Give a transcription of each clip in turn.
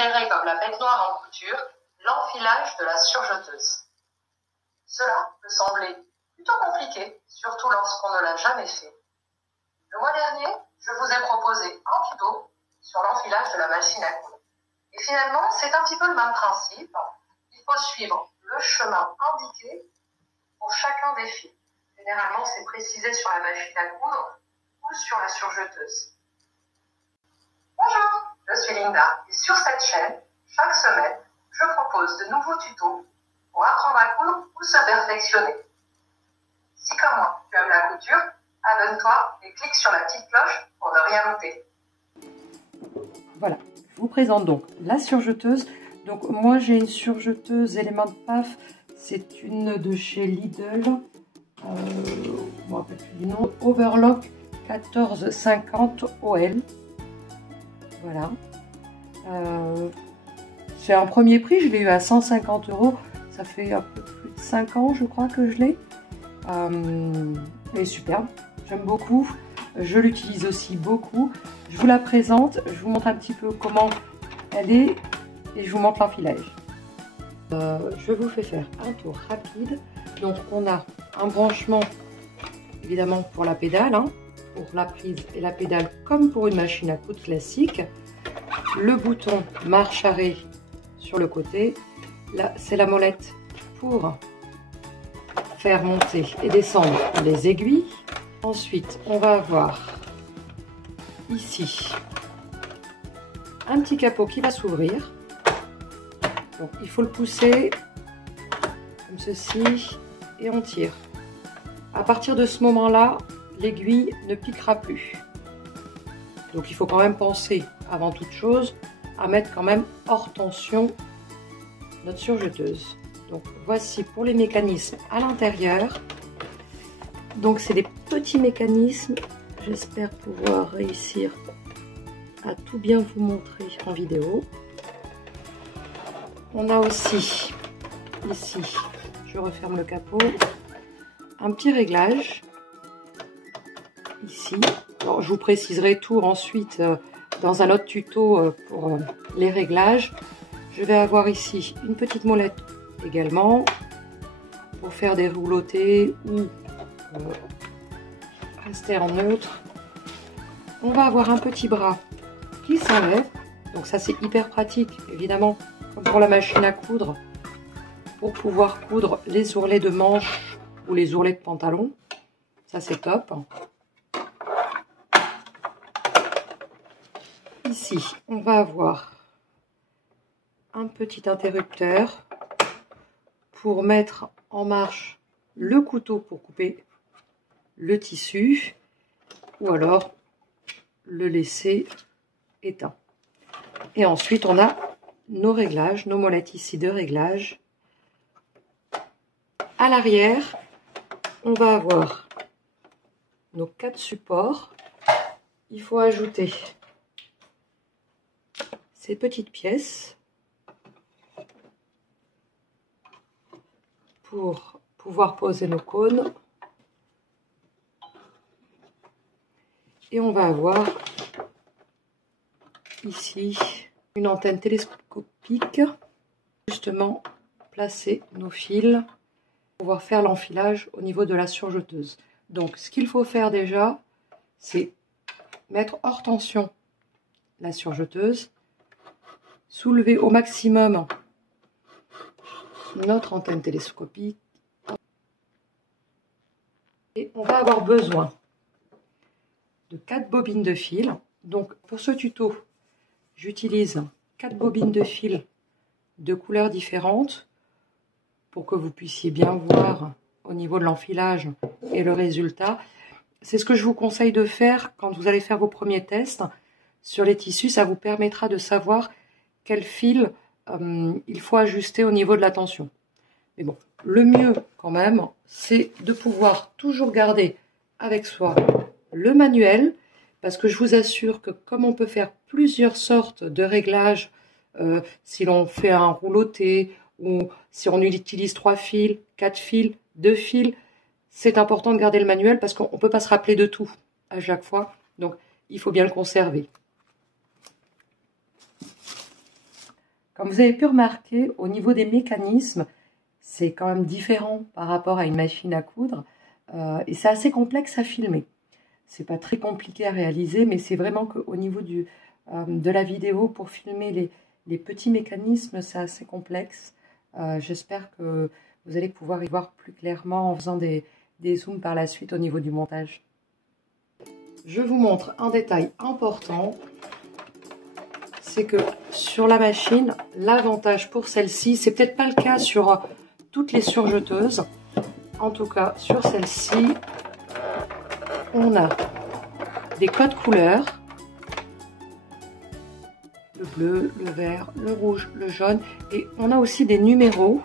considéré comme la bête noire en couture, l'enfilage de la surjeteuse. Cela peut sembler plutôt compliqué, surtout lorsqu'on ne l'a jamais fait. Le mois dernier, je vous ai proposé un tuto sur l'enfilage de la machine à coudre. Et finalement, c'est un petit peu le même principe. Il faut suivre le chemin indiqué pour chacun des fils. Généralement, c'est précisé sur la machine à coudre ou sur la surjeteuse. Bonjour, je suis Linda et sur cette chaîne, chaque semaine, je propose de nouveaux tutos pour apprendre à coudre ou se perfectionner. Si comme moi, tu aimes la couture, abonne-toi et clique sur la petite cloche pour ne rien louper. Voilà, je vous présente donc la surjeteuse. Donc moi j'ai une surjeteuse Element Paf, c'est une de chez Lidl, je me rappelle plus du nom, Overlock 1450 OL. Voilà, c'est un premier prix, je l'ai eu à 150 €, ça fait un peu plus de 5 ans je crois que je l'ai. Elle est superbe, j'aime beaucoup, je l'utilise aussi beaucoup. Je vous la présente, je vous montre un petit peu comment elle est et je vous montre l'enfilage. Je vous fais faire un tour rapide. Donc on a un branchement évidemment pour la pédale, hein, pour la prise et la pédale comme pour une machine à coudre classique. Le bouton marche-arrêt sur le côté. Là c'est la molette pour faire monter et descendre les aiguilles. Ensuite on va avoir ici un petit capot qui va s'ouvrir. Donc il faut le pousser comme ceci et on tire. À partir de ce moment-là, l'aiguille ne piquera plus. Donc il faut quand même penser avant toute chose à mettre quand même hors tension notre surjeteuse. Donc voici pour les mécanismes à l'intérieur. Donc c'est des petits mécanismes. J'espère pouvoir réussir à tout bien vous montrer en vidéo. On a aussi ici, je referme le capot, un petit réglage ici. Alors, je vous préciserai tout ensuite dans un autre tuto pour les réglages. Je vais avoir ici une petite molette également pour faire des roulotés ou rester en neutre. On va avoir un petit bras qui s'enlève, donc ça c'est hyper pratique évidemment comme pour la machine à coudre pour pouvoir coudre les ourlets de manches ou les ourlets de pantalon. Ça c'est top. Ici on va avoir un petit interrupteur pour mettre en marche le couteau pour couper le tissu ou alors le laisser éteint. Et ensuite on a nos réglages, nos molettes ici de réglage. À l'arrière on va avoir nos 4 supports. Il faut ajouter ces petites pièces pour pouvoir poser nos cônes. Et on va avoir ici une antenne télescopique, justement placer nos fils pour pouvoir faire l'enfilage au niveau de la surjeteuse. Donc ce qu'il faut faire déjà, c'est mettre hors tension la surjeteuse, soulever au maximum notre antenne télescopique et on va avoir besoin de 4 bobines de fil. Donc pour ce tuto, j'utilise 4 bobines de fil de couleurs différentes pour que vous puissiez bien voir au niveau de l'enfilage et le résultat. C'est ce que je vous conseille de faire quand vous allez faire vos premiers tests sur les tissus. Ça vous permettra de savoir quel fil il faut ajuster au niveau de la tension. Mais bon, le mieux quand même, c'est de pouvoir toujours garder avec soi le manuel, parce que je vous assure que comme on peut faire plusieurs sortes de réglages, si l'on fait un rouloté ou si on utilise 3 fils, 4 fils, 2 fils, c'est important de garder le manuel parce qu'on ne peut pas se rappeler de tout à chaque fois, donc il faut bien le conserver. Comme vous avez pu remarquer, au niveau des mécanismes, c'est quand même différent par rapport à une machine à coudre et c'est assez complexe à filmer. C'est pas très compliqué à réaliser, mais c'est vraiment qu'au niveau de la vidéo, pour filmer les petits mécanismes, c'est assez complexe. J'espère que vous allez pouvoir y voir plus clairement en faisant des zooms par la suite au niveau du montage. Je vous montre un détail important, c'est que sur la machine, l'avantage pour celle-ci, c'est peut-être pas le cas sur toutes les surjeteuses, en tout cas sur celle-ci, on a des codes couleurs, le bleu, le vert, le rouge, le jaune, et on a aussi des numéros.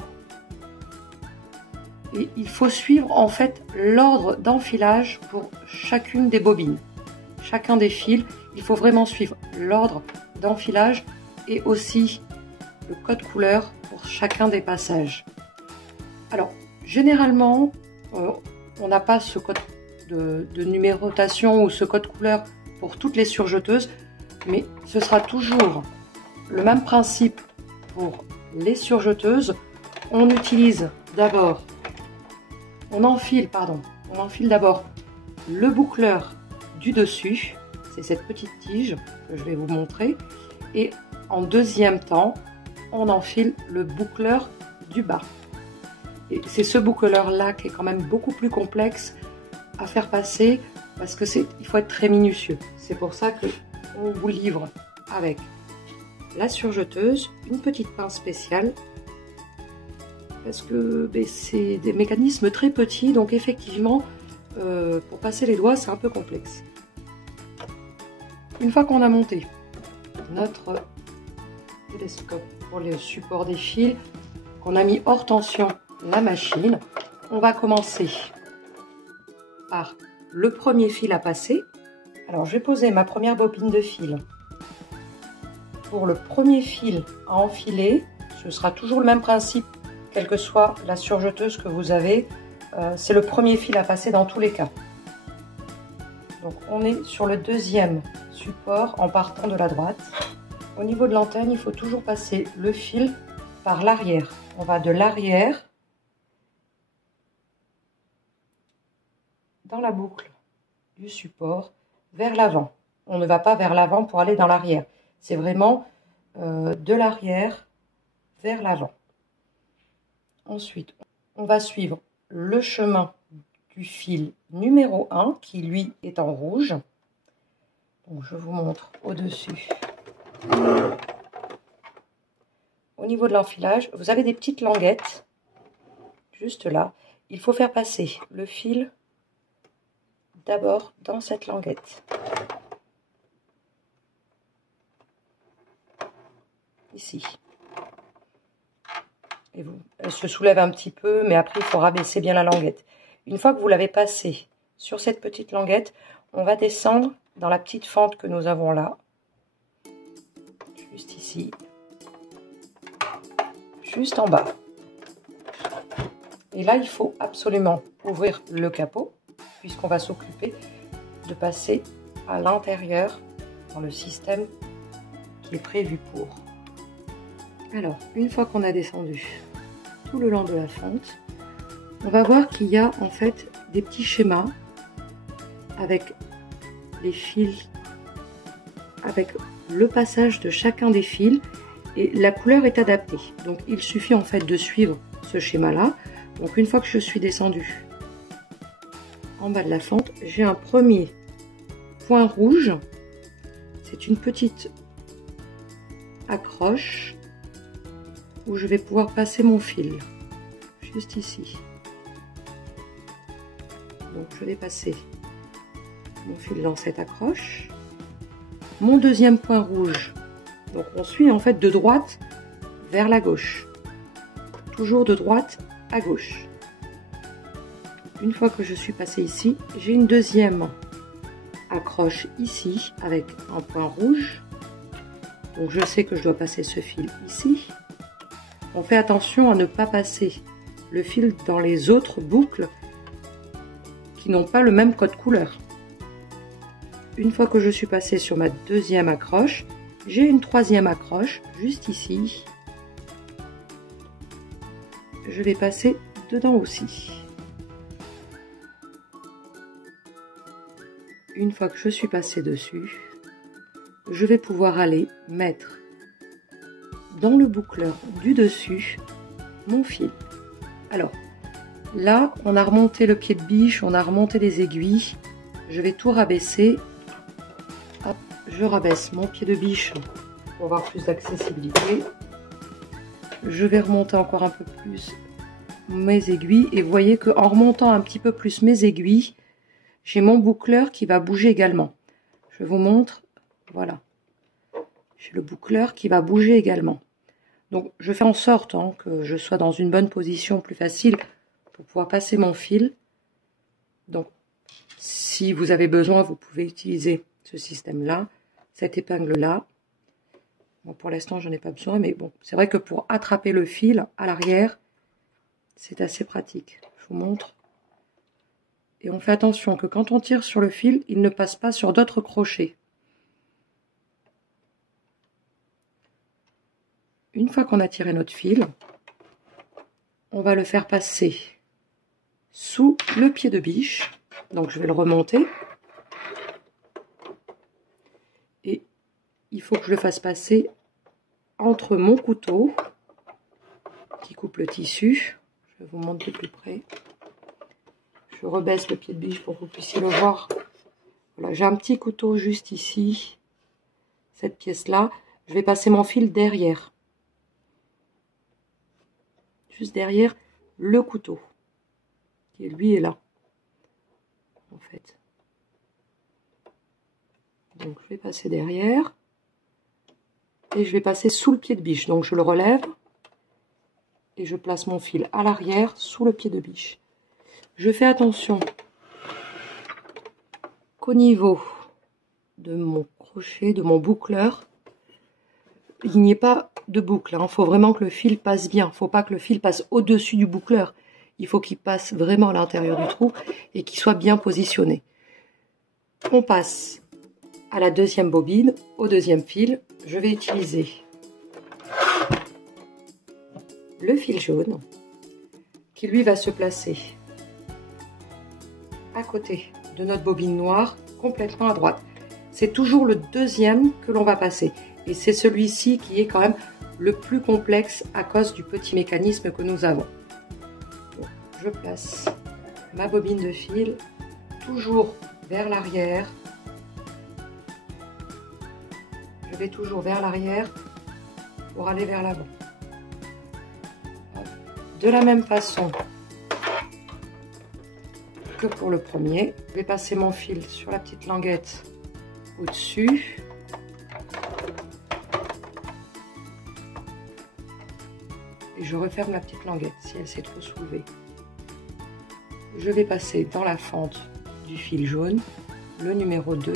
Et il faut suivre en fait l'ordre d'enfilage pour chacune des bobines. Chacun des fils, il faut vraiment suivre l'ordre d'enfilage et aussi le code couleur pour chacun des passages. Alors, généralement, on n'a pas ce code de numérotation ou ce code couleur pour toutes les surjeteuses, mais ce sera toujours le même principe pour les surjeteuses. On utilise d'abord, on enfile d'abord le boucleur du dessus, c'est cette petite tige que je vais vous montrer, et en deuxième temps, on enfile le boucleur du bas. Et c'est ce boucleur-là qui est quand même beaucoup plus complexe à faire passer parce que il faut être très minutieux. C'est pour ça que on vous livre avec la surjeteuse, une petite pince spéciale, parce que c'est des mécanismes très petits, donc effectivement, pour passer les doigts, c'est un peu complexe. Une fois qu'on a monté notre télescope pour le support des fils, qu'on a mis hors tension la machine, on va commencer par le premier fil à passer. Alors je vais poser ma première bobine de fil. Pour le premier fil à enfiler, ce sera toujours le même principe, quelle que soit la surjeteuse que vous avez, c'est le premier fil à passer dans tous les cas. Donc on est sur le deuxième support en partant de la droite. Au niveau de l'antenne, il faut toujours passer le fil par l'arrière. On va de l'arrière dans la boucle du support vers l'avant. On ne va pas vers l'avant pour aller dans l'arrière. C'est vraiment de l'arrière vers l'avant. Ensuite, on va suivre le chemin du fil numéro 1 qui lui est en rouge. Donc je vous montre au-dessus. Au niveau de l'enfilage, vous avez des petites languettes juste là. Il faut faire passer le fil d'abord dans cette languette. Ici. Et elle se soulève un petit peu, mais après il faut rabaisser bien la languette. Une fois que vous l'avez passé sur cette petite languette, on va descendre dans la petite fente que nous avons là. Juste ici. Juste en bas. Et là, il faut absolument ouvrir le capot, puisqu'on va s'occuper de passer à l'intérieur dans le système qui est prévu pour. Alors, une fois qu'on a descendu tout le long de la fente, on va voir qu'il y a en fait des petits schémas avec les fils, avec le passage de chacun des fils, et la couleur est adaptée. Donc il suffit en fait de suivre ce schéma-là. Donc une fois que je suis descendue en bas de la fente, j'ai un premier point rouge. C'est une petite accroche où je vais pouvoir passer mon fil, juste ici. Donc je vais passer mon fil dans cette accroche. Mon deuxième point rouge, donc on suit en fait de droite vers la gauche, toujours de droite à gauche. Une fois que je suis passée ici, j'ai une deuxième accroche ici avec un point rouge. Donc je sais que je dois passer ce fil ici. On fait attention à ne pas passer le fil dans les autres boucles qui n'ont pas le même code couleur. Une fois que je suis passée sur ma deuxième accroche, j'ai une troisième accroche juste ici je vais passer dedans aussi. Une fois que je suis passée dessus, je vais pouvoir aller mettre dans le boucleur du dessus mon fil. Alors là, on a remonté le pied de biche, on a remonté les aiguilles. Je vais tout rabaisser. Hop, je rabaisse mon pied de biche pour avoir plus d'accessibilité. Je vais remonter encore un peu plus mes aiguilles et vous voyez qu'en remontant un petit peu plus mes aiguilles, j'ai mon boucleur qui va bouger également. Je vous montre, voilà. J'ai le boucleur qui va bouger également. Donc je fais en sorte que je sois dans une bonne position plus facile pour pouvoir passer mon fil. Donc si vous avez besoin, vous pouvez utiliser ce système-là, cette épingle-là. Bon, pour l'instant, j'en ai pas besoin, mais bon, c'est vrai que pour attraper le fil à l'arrière, c'est assez pratique. Je vous montre. Et on fait attention que quand on tire sur le fil, il ne passe pas sur d'autres crochets. Une fois qu'on a tiré notre fil, on va le faire passer sous le pied de biche. Donc je vais le remonter. Et il faut que je le fasse passer entre mon couteau qui coupe le tissu. Je vais vous montrer de plus près. Je rebaisse le pied de biche pour que vous puissiez le voir. Voilà, j'ai un petit couteau juste ici. Cette pièce-là, je vais passer mon fil derrière. Juste derrière le couteau. Qui lui est là. En fait. Donc je vais passer derrière. Et je vais passer sous le pied de biche. Donc je le relève. Et je place mon fil à l'arrière sous le pied de biche. Je fais attention qu'au niveau de mon crochet, de mon boucleur, il n'y ait pas de boucle. Il faut vraiment que le fil passe bien. Il ne faut pas que le fil passe au-dessus du boucleur. Il faut qu'il passe vraiment à l'intérieur du trou et qu'il soit bien positionné. On passe à la deuxième bobine, au deuxième fil. Je vais utiliser le fil jaune qui lui va se placer à côté de notre bobine noire, complètement à droite. C'est toujours le deuxième que l'on va passer. Et c'est celui-ci qui est quand même le plus complexe à cause du petit mécanisme que nous avons. Donc, je place ma bobine de fil toujours vers l'arrière. Je vais toujours vers l'arrière pour aller vers l'avant. De la même façon que pour le premier, je vais passer mon fil sur la petite languette au-dessus. Et je referme la petite languette si elle s'est trop soulevée. Je vais passer dans la fente du fil jaune, le numéro 2.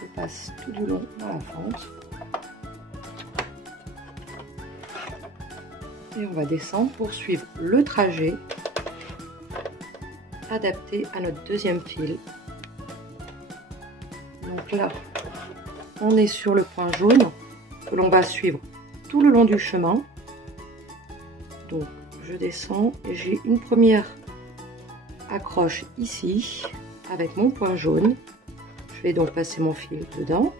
Je passe tout du long dans la fente. Et on va descendre pour suivre le trajet adapté à notre deuxième fil. Donc là, on est sur le point jaune que l'on va suivre tout le long du chemin. Donc je descends et j'ai une première accroche ici avec mon point jaune. Je vais donc passer mon fil dedans.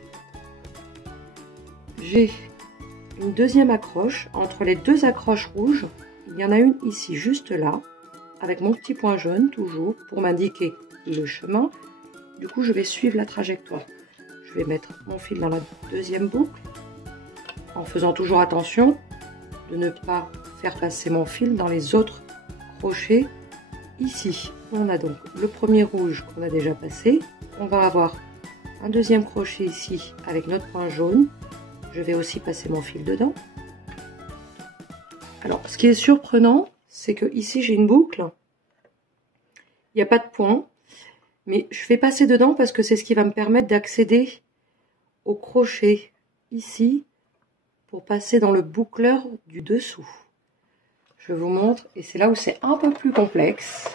J'ai une deuxième accroche entre les deux accroches rouges. Il y en a une ici juste là avec mon petit point jaune toujours pour m'indiquer le chemin. Du coup je vais suivre la trajectoire. Je vais mettre mon fil dans la deuxième boucle en faisant toujours attention de ne pas faire passer mon fil dans les autres crochets. Ici on a donc le premier rouge qu'on a déjà passé. On va avoir un deuxième crochet ici avec notre point jaune. Je vais aussi passer mon fil dedans. Alors ce qui est surprenant, c'est que ici j'ai une boucle. Il n'y a pas de point, mais je vais passer dedans parce que c'est ce qui va me permettre d'accéder au crochet ici pour passer dans le boucleur du dessous. Je vous montre et c'est là où c'est un peu plus complexe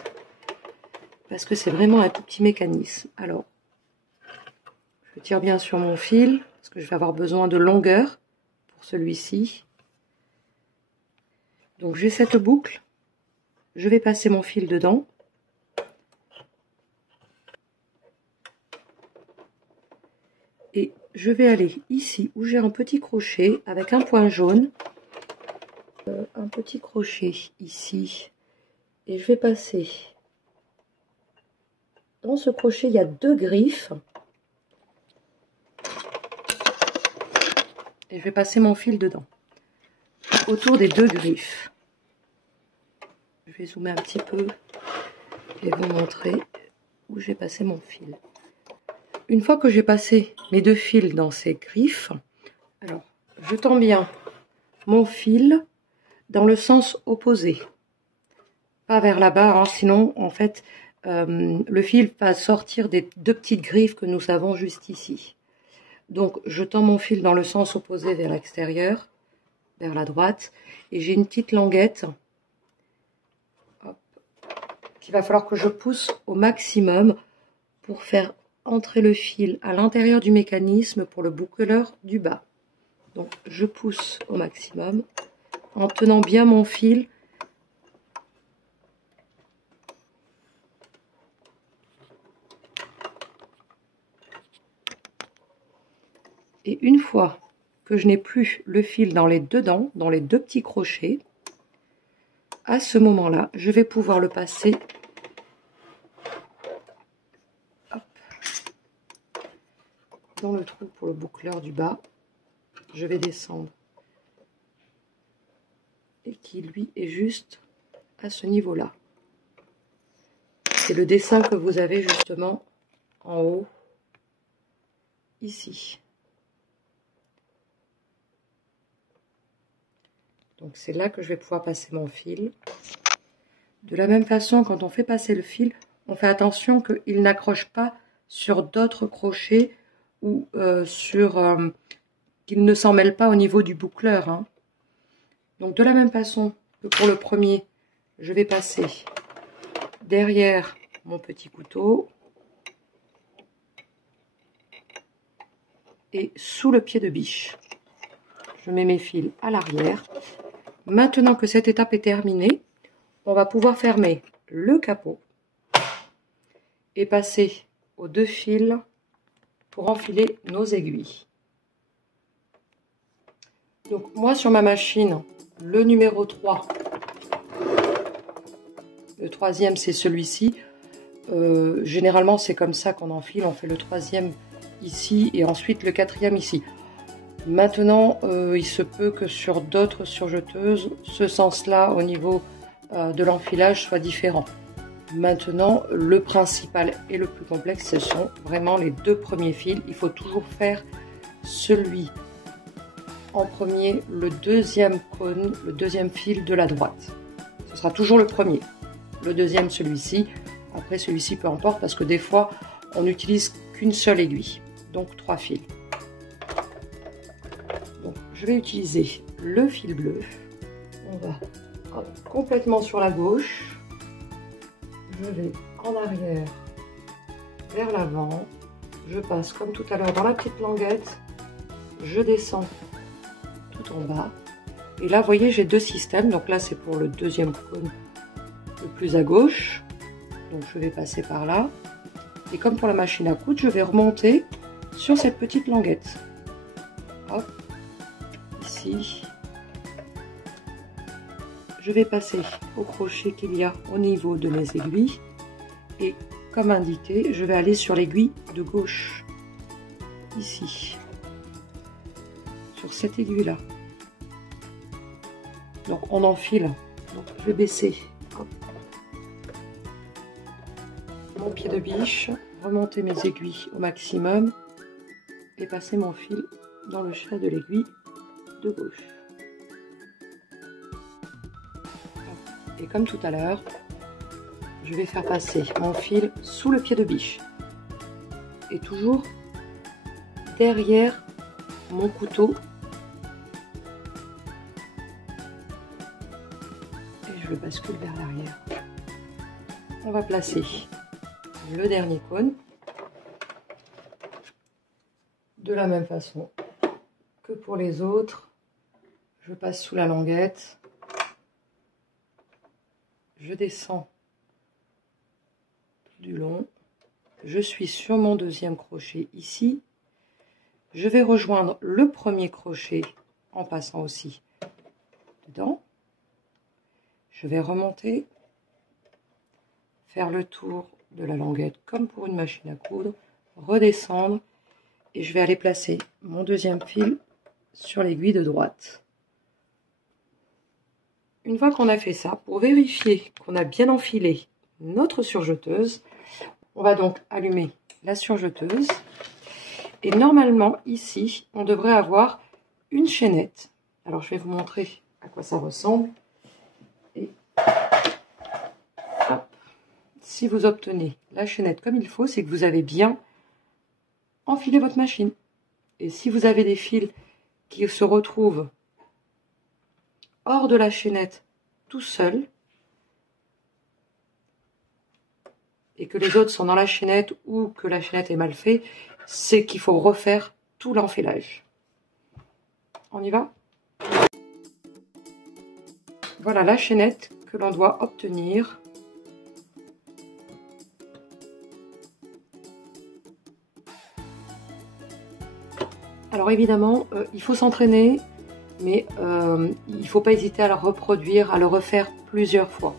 parce que c'est vraiment un tout petit mécanisme. Alors, je tire bien sur mon fil parce que je vais avoir besoin de longueur pour celui-ci. Donc j'ai cette boucle, je vais passer mon fil dedans. Et je vais aller ici où j'ai un petit crochet avec un point jaune. Un petit crochet ici. Et je vais passer. Dans ce crochet, il y a 2 griffes. Et je vais passer mon fil dedans. Autour des 2 griffes. Je vais zoomer un petit peu et vous montrer où j'ai passé mon fil. Une fois que j'ai passé mes 2 fils dans ces griffes, alors je tends bien mon fil dans le sens opposé. Pas vers là-bas, hein, sinon en fait le fil va sortir des 2 petites griffes que nous avons juste ici. Donc je tends mon fil dans le sens opposé vers l'extérieur, vers la droite, et j'ai une petite languette qu'il va falloir que je pousse au maximum pour faire entrer le fil à l'intérieur du mécanisme pour le boucleur du bas. Donc je pousse au maximum en tenant bien mon fil. Et une fois que je n'ai plus le fil dans les 2 dents, dans les 2 petits crochets, à ce moment-là, je vais pouvoir le passer dans le trou pour le boucleur du bas. Je vais descendre et qui lui est juste à ce niveau-là. C'est le dessin que vous avez justement en haut, ici. Donc c'est là que je vais pouvoir passer mon fil. De la même façon, quand on fait passer le fil, on fait attention qu'il n'accroche pas sur d'autres crochets ou qu'il ne s'en mêle pas au niveau du boucleur, hein. Donc de la même façon que pour le premier, je vais passer derrière mon petit couteau et sous le pied de biche. Je mets mes fils à l'arrière. Maintenant que cette étape est terminée, on va pouvoir fermer le capot et passer aux 2 fils pour enfiler nos aiguilles. Donc moi sur ma machine, le numéro 3, le 3e c'est celui-ci. Généralement c'est comme ça qu'on enfile, on fait le 3e ici et ensuite le 4e ici. Maintenant il se peut que sur d'autres surjeteuses, ce sens-là au niveau de l'enfilage soit différent. Maintenant le principal et le plus complexe, ce sont vraiment les 2 premiers fils. Il faut toujours faire celui en premier, le 2e cône, le 2e fil de la droite. Ce sera toujours le premier. Le 2e, celui-ci. Après, celui-ci, peu importe, parce que des fois, on n'utilise qu'une seule aiguille. Donc, 3 fils. Donc, je vais utiliser le fil bleu. On va complètement sur la gauche. Je vais en arrière, vers l'avant. Je passe, comme tout à l'heure, dans la petite languette. Je descends tout en bas. Et là, vous voyez, j'ai 2 systèmes. Donc là, c'est pour le 2e cône le plus à gauche. Donc je vais passer par là. Et comme pour la machine à coudre, je vais remonter sur cette petite languette. Hop, ici. Je vais passer au crochet qu'il y a au niveau de mes aiguilles. Et comme indiqué, je vais aller sur l'aiguille de gauche. Ici. Sur cette aiguille là. Donc on enfile. Donc je vais baisser mon pied de biche, remonter mes aiguilles au maximum et passer mon fil dans le chat de l'aiguille de gauche. Et comme tout à l'heure, je vais faire passer mon fil sous le pied de biche et toujours derrière mon couteau. Et je le bascule vers l'arrière. On va placer le dernier cône de la même façon que pour les autres. Je passe sous la languette je descends tout du long. Je suis sur mon deuxième crochet ici. Je vais rejoindre le premier crochet en passant aussi dedans. Je vais remonter, faire le tour de la languette comme pour une machine à coudre, redescendre et je vais aller placer mon deuxième fil sur l'aiguille de droite. Une fois qu'on a fait ça, pour vérifier qu'on a bien enfilé notre surjeteuse, on va donc allumer la surjeteuse et normalement ici on devrait avoir une chaînette. Alors je vais vous montrer à quoi ça ressemble. Et hop. Si vous obtenez la chaînette comme il faut, c'est que vous avez bien enfilé votre machine. Et si vous avez des fils qui se retrouvent hors de la chaînette tout seul et que les autres sont dans la chaînette ou que la chaînette est mal faite, c'est qu'il faut refaire tout l'enfilage. On y va? Voilà la chaînette que l'on doit obtenir. Alors évidemment, il faut s'entraîner, mais il ne faut pas hésiter à le reproduire, à le refaire plusieurs fois.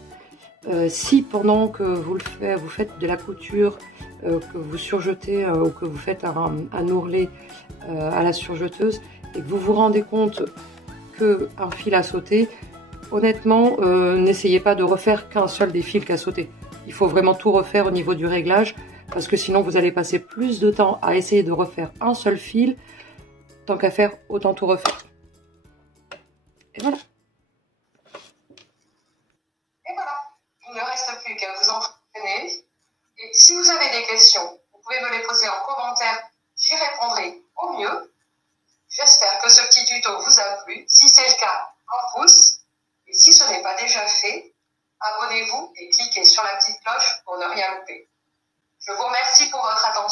Si pendant que vous faites de la couture, que vous surjetez ou que vous faites un ourlet à la surjeteuse et que vous vous rendez compte qu'un fil a sauté, honnêtement, n'essayez pas de refaire qu'un seul des fils qui a sauté. Il faut vraiment tout refaire au niveau du réglage parce que sinon vous allez passer plus de temps à essayer de refaire un seul fil tant qu'à faire autant tout refaire. Et voilà. Et voilà, il ne reste plus qu'à vous entraîner. Et si vous avez des questions, vous pouvez me les poser en commentaire, j'y répondrai au mieux. J'espère que ce petit tuto vous a plu. Si c'est le cas, un pouce. Et si ce n'est pas déjà fait, abonnez-vous et cliquez sur la petite cloche pour ne rien louper. Je vous remercie pour votre attention.